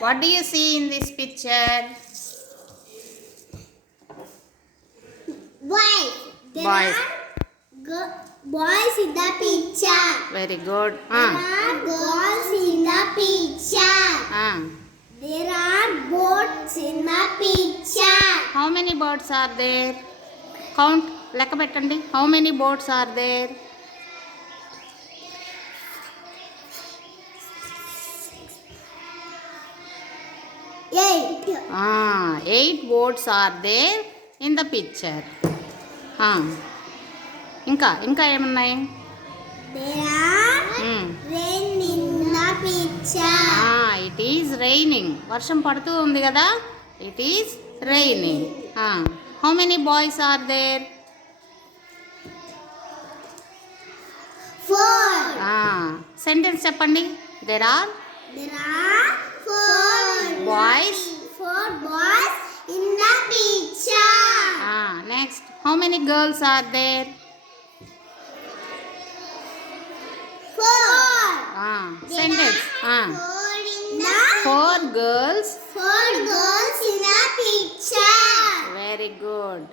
What do you see in this picture? Boys. There Boys. are boys in the picture. Very good. There are girls in the picture. There are boats in the picture. How many birds are there? Count. లెక్క పెట్టండి. How many boats are there? 8. 8 boats are there in the picture. ఇంకా ఏమున్నాయి? There are rain in the picture. It is raining. వర్షం పడుతూ ఉంది కదా? It is raining. How many boys are there? 4. Sentence చెప్పండి. There are 4 boys. 4 boys in the picture. Next, how many girls are there? 4. Sentence. 4 4 girls. in the picture. Very good.